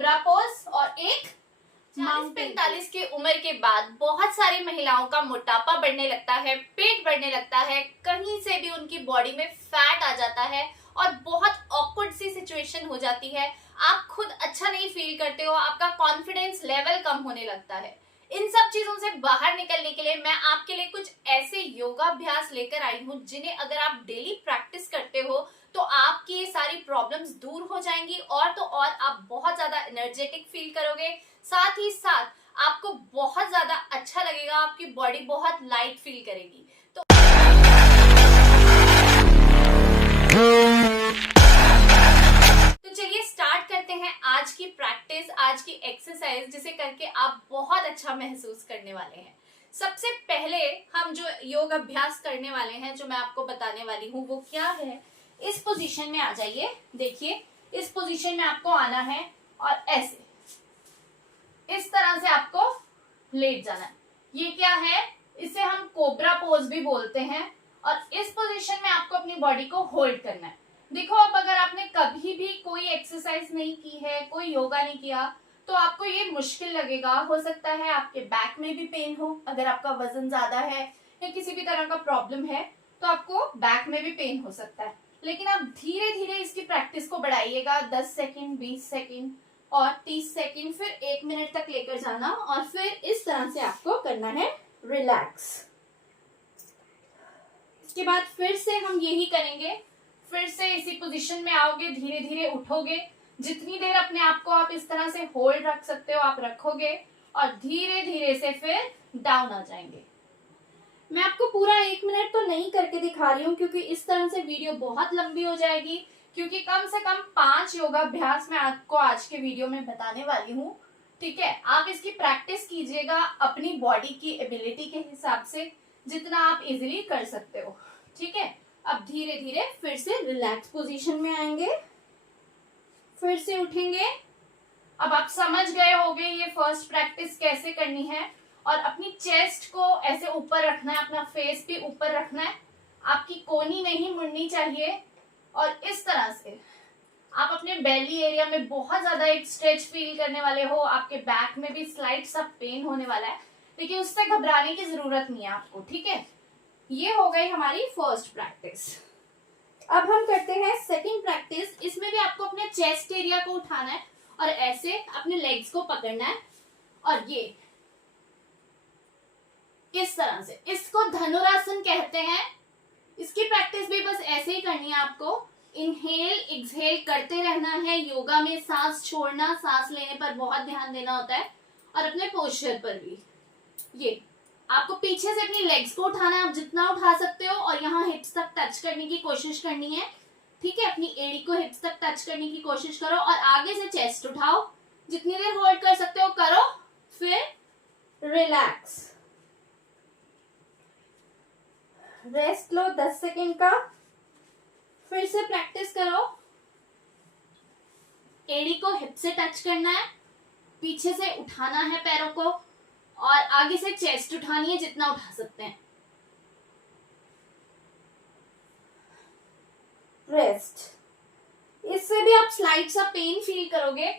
Cobra pose और एक 40-45 की उम्र के बाद बहुत सारी महिलाओं का मोटापा बढ़ने लगता है, पेट बढ़ने लगता है, कहीं से भी उनकी बॉडी में फैट आ जाता है और बहुत ऑकवर्ड सी सिचुएशन हो जाती है। आप खुद अच्छा नहीं फील करते हो, आपका कॉन्फिडेंस लेवल कम होने लगता है। इन सब चीजों से बाहर निकलने के लिए मैं आपके लिए कुछ ऐसे योगाभ्यास लेकर आई हूँ जिन्हें अगर आप डेली प्रैक्टिस करते हो तो आपकी ये सारी प्रॉब्लम्स दूर हो जाएंगी और तो और आप बहुत ज्यादा एनर्जेटिक फील करोगे। साथ ही साथ आपको बहुत ज्यादा अच्छा लगेगा, आपकी बॉडी बहुत लाइट फील करेगी। तो चलिए स्टार्ट करते हैं आज की प्रैक्टिस, आज की एक्सरसाइज, जिसे करके आप बहुत अच्छा महसूस करने वाले हैं। सबसे पहले हम जो योग अभ्यास करने वाले हैं, जो मैं आपको बताने वाली हूँ, वो क्या है। इस पोजीशन में आ जाइए। देखिए, इस पोजीशन में आपको आना है और ऐसे इस तरह से आपको लेट जाना है। ये क्या है, इसे हम कोबरा पोज भी बोलते हैं। और इस पोजीशन में आपको अपनी बॉडी को होल्ड करना है। देखो, अब अगर आपने कभी भी कोई एक्सरसाइज नहीं की है, कोई योगा नहीं किया, तो आपको ये मुश्किल लगेगा। हो सकता है आपके बैक में भी पेन हो, अगर आपका वजन ज्यादा है या किसी भी तरह का प्रॉब्लम है तो आपको बैक में भी पेन हो सकता है। लेकिन आप धीरे धीरे इसकी प्रैक्टिस को बढ़ाइएगा। 10 सेकेंड, 20 सेकेंड और 30 सेकेंड, फिर 1 मिनट तक लेकर जाना और फिर इस तरह से आपको करना है रिलैक्स। इसके बाद फिर से हम यही करेंगे। फिर से इसी पोजीशन में आओगे, धीरे धीरे उठोगे। जितनी देर अपने आप को आप इस तरह से होल्ड रख सकते हो आप रखोगे और धीरे धीरे से फिर डाउन आ जाएंगे। मैं आपको पूरा 1 मिनट तो नहीं करके दिखा रही हूँ क्योंकि इस तरह से वीडियो बहुत लंबी हो जाएगी, क्योंकि कम से कम 5 योगाभ्यास मैं आपको आज के वीडियो में बताने वाली हूँ। ठीक है, आप इसकी प्रैक्टिस कीजिएगा अपनी बॉडी की एबिलिटी के हिसाब से, जितना आप इजीली कर सकते हो। ठीक है, अब धीरे धीरे फिर से रिलैक्स पोजीशन में आएंगे, फिर से उठेंगे। अब आप समझ गए होंगे ये फर्स्ट प्रैक्टिस कैसे करनी है। और अपनी चेस्ट को ऐसे ऊपर रखना है, अपना फेस भी ऊपर रखना है, आपकी कोहनी नहीं मुड़नी चाहिए। और इस तरह से आप अपने बेली एरिया में बहुत ज्यादा एक स्ट्रेच फील करने वाले हो। आपके बैक में भी स्लाइट सा पेन होने वाला है, लेकिन उससे घबराने की जरूरत नहीं है आपको। ठीक है, ये हो गई हमारी फर्स्ट प्रैक्टिस। अब हम करते हैं सेकंड प्रैक्टिस। इसमें भी आपको अपने चेस्ट एरिया को उठाना है और ऐसे अपने लेग्स को पकड़ना है और ये इस तरह से, इसको धनुरासन कहते हैं। इसकी प्रैक्टिस भी बस ऐसे ही करनी है आपको। इनहेल एक्सहेल करते रहना है। योगा में सांस छोड़ना, सांस लेने पर बहुत ध्यान देना होता है और अपने पोस्चर पर भी। ये आपको पीछे से अपनी लेग्स को उठाना है, आप जितना उठा सकते हो, और यहाँ हिप्स तक टच करने की कोशिश करनी है। ठीक है, अपनी एड़ी को हिप्स तक टच करने की कोशिश करो और आगे से चेस्ट उठाओ। जितनी देर होल्ड कर सकते हो करो, फिर रिलैक्स, रेस्ट लो 10 सेकेंड का। फिर से प्रैक्टिस करो। एड़ी को हिप से टच करना है, पीछे से उठाना है पैरों को और आगे से चेस्ट उठानी है जितना उठा सकते हैं। रेस्ट। इससे भी आप स्लाइट सा पेन फील करोगे।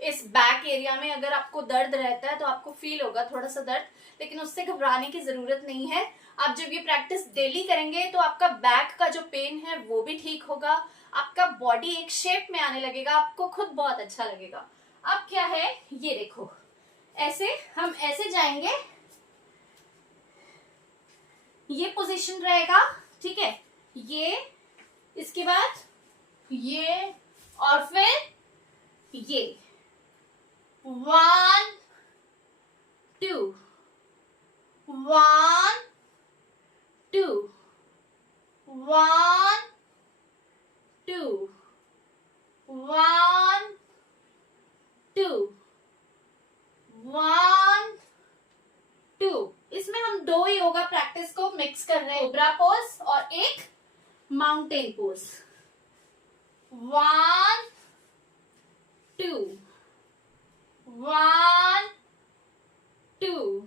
इस बैक एरिया में अगर आपको दर्द रहता है तो आपको फील होगा थोड़ा सा दर्द, लेकिन उससे घबराने की जरूरत नहीं है। आप जब ये प्रैक्टिस डेली करेंगे तो आपका बैक का जो पेन है वो भी ठीक होगा, आपका बॉडी एक शेप में आने लगेगा, आपको खुद बहुत अच्छा लगेगा। अब क्या है, ये देखो, ऐसे हम ऐसे जाएंगे, ये पोजीशन रहेगा। ठीक है, ये, इसके बाद ये और फिर ये। 1 2 1 2 1 2 1 2 1 2। इसमें हम 2 योगा प्रैक्टिस को मिक्स कर रहे हैं, कोबरा पोज और एक माउंटेन पोज। 1 2 1 2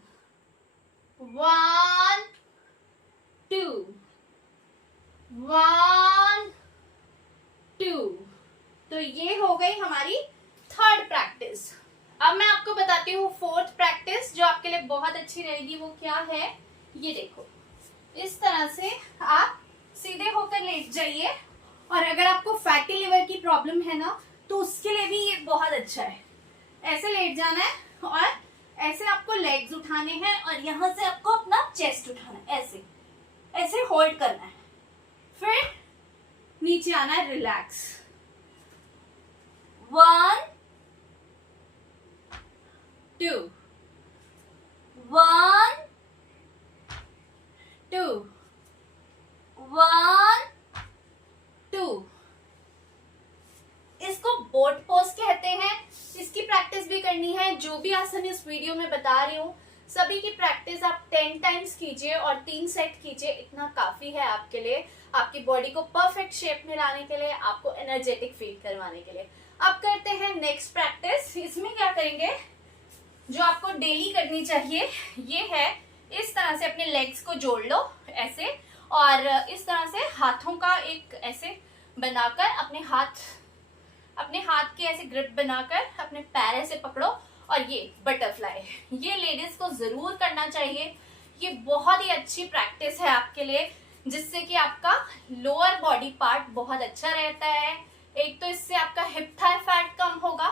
1 2 1 2। तो ये हो गई हमारी थर्ड प्रैक्टिस। बताती हूँ फोर्थ प्रैक्टिस जो आपके लिए बहुत अच्छी रहेगी। वो क्या है, ये देखो, इस तरह से आप सीधे होकर लेट जाइए। और अगर आपको फैटी लिवर की प्रॉब्लम है ना, तो उसके लिए भी ये बहुत अच्छा है। ऐसे लेट जाना है और ऐसे आपको लेग्स उठाने हैं और यहां से आपको अपना चेस्ट उठाना है, ऐसे ऐसे होल्ड करना है, फिर नीचे आना है, रिलैक्स। 1 2 1 2 1 2। इसको बोट पोज कहते हैं। इसकी प्रैक्टिस भी करनी है। जो भी आसन इस वीडियो में बता रही हूँ, सभी की प्रैक्टिस आप 10 टाइम्स कीजिए और 3 सेट कीजिए। इतना काफी है आपके लिए, आपकी बॉडी को परफेक्ट शेप में लाने के लिए, आपको एनर्जेटिक फील करवाने के लिए। अब करते हैं नेक्स्ट प्रैक्टिस। इसमें क्या करेंगे, जो आपको डेली करनी चाहिए, ये है इस तरह से अपने लेग्स को जोड़ लो ऐसे, और इस तरह से हाथों का एक ऐसे बनाकर अपने हाथ के ऐसे ग्रिप बनाकर अपने पैर ऐसे पकड़ो और ये बटरफ्लाई, ये लेडीज को जरूर करना चाहिए। ये बहुत ही अच्छी प्रैक्टिस है आपके लिए, जिससे कि आपका लोअर बॉडी पार्ट बहुत अच्छा रहता है। एक तो इससे आपका हिप थाई फैट कम होगा।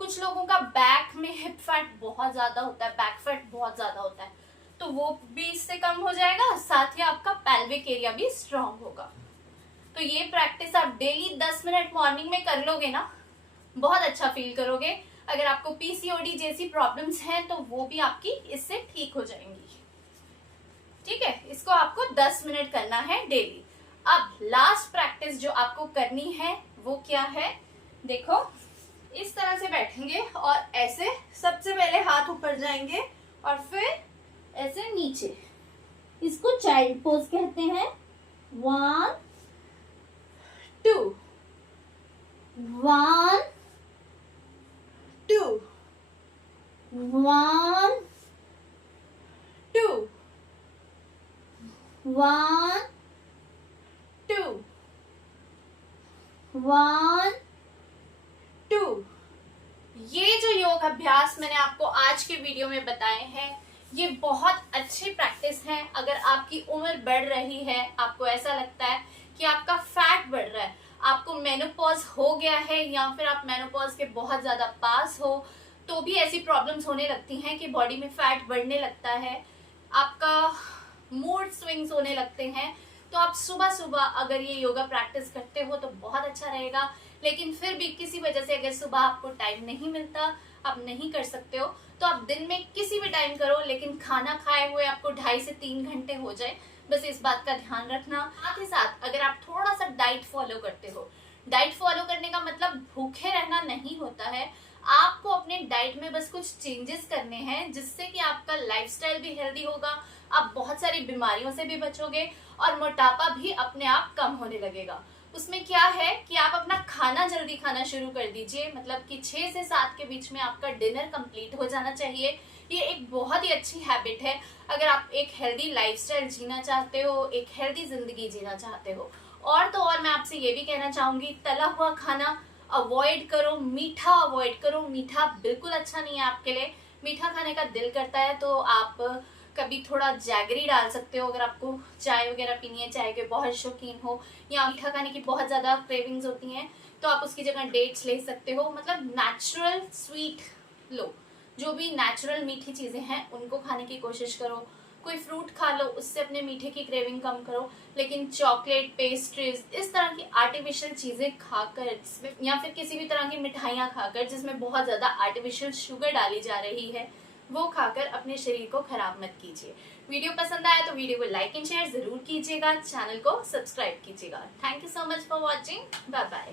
कुछ लोगों का बैक में हिप फैट बहुत ज्यादा होता है, बैक फैट बहुत ज्यादा होता है, तो वो भी इससे कम हो जाएगा। साथ ही आपका पेल्विक एरिया भी स्ट्रांग होगा। तो ये प्रैक्टिस आप डेली 10 मिनट मॉर्निंग में कर लोगे ना, बहुत अच्छा फील करोगे। अगर आपको पीसीओडी जैसी प्रॉब्लम्स हैं तो वो भी आपकी इससे ठीक हो जाएंगी। ठीक है, इसको आपको 10 मिनट करना है डेली। अब लास्ट प्रैक्टिस जो आपको करनी है वो क्या है, देखो, इस तरह से बैठेंगे और ऐसे सबसे पहले हाथ ऊपर जाएंगे और फिर ऐसे नीचे। इसको चाइल्ड पोज कहते हैं। 1 2 1 2 1 2 1 2 1 2। ये जो योग अभ्यास मैंने आपको आज के वीडियो में बताए हैं, ये बहुत अच्छी प्रैक्टिस है। अगर आपकी उम्र बढ़ रही है, आपको ऐसा लगता है कि आपका फैट बढ़ रहा है, आपको मेनोपॉज हो गया है या फिर आप मेनोपॉज के बहुत ज्यादा पास हो, तो भी ऐसी प्रॉब्लम्स होने लगती हैं कि बॉडी में फैट बढ़ने लगता है, आपका मूड स्विंग्स होने लगते हैं, तो आप सुबह सुबह अगर ये योगा प्रैक्टिस करते हो तो बहुत अच्छा रहेगा। लेकिन फिर भी किसी वजह से अगर सुबह आपको टाइम नहीं मिलता, आप नहीं कर सकते हो, तो आप दिन में किसी भी टाइम करो, लेकिन खाना खाए हुए आपको 2.5 से 3 घंटे हो जाए, बस इस बात का ध्यान रखना। साथ ही साथ अगर आप थोड़ा सा डाइट फॉलो करते हो, डाइट फॉलो करने का मतलब भूखे रहना नहीं होता है। आपको अपने डाइट में बस कुछ चेंजेस करने हैं, जिससे कि आपका लाइफस्टाइल भी हेल्दी होगा, आप बहुत सारी बीमारियों से भी बचोगे और मोटापा भी अपने आप कम होने लगेगा। उसमें क्या है कि आप अपना खाना जल्दी खाना शुरू कर दीजिए, मतलब कि 6 से 7 के बीच में आपका डिनर कंप्लीट हो जाना चाहिए। ये एक बहुत ही अच्छी हैबिट है अगर आप एक हेल्दी लाइफस्टाइल जीना चाहते हो, एक हेल्दी जिंदगी जीना चाहते हो। और तो और मैं आपसे ये भी कहना चाहूंगी, तला हुआ खाना अवॉइड करो, मीठा अवॉइड करो। मीठा बिल्कुल अच्छा नहीं है आपके लिए। मीठा खाने का दिल करता है तो आप कभी थोड़ा जैगरी डाल सकते हो। अगर आपको चाय वगैरह पीनी है, चाय के बहुत शौकीन हो, या मीठा खाने की बहुत ज्यादा क्रेविंग्स होती हैं, तो आप उसकी जगह डेट्स ले सकते हो। मतलब नेचुरल स्वीट लो, जो भी नेचुरल मीठी चीजें हैं उनको खाने की कोशिश करो। कोई फ्रूट खा लो, उससे अपने मीठे की क्रेविंग कम करो। लेकिन चॉकलेट, पेस्ट्रीज, इस तरह की आर्टिफिशियल चीजें खाकर, या फिर किसी भी तरह की मिठाइयाँ खाकर जिसमें बहुत ज्यादा आर्टिफिशियल शुगर डाली जा रही है, वो खाकर अपने शरीर को खराब मत कीजिए। वीडियो पसंद आया तो वीडियो को लाइक एंड शेयर जरूर कीजिएगा, चैनल को सब्सक्राइब कीजिएगा। Thank you so much for watching, bye bye.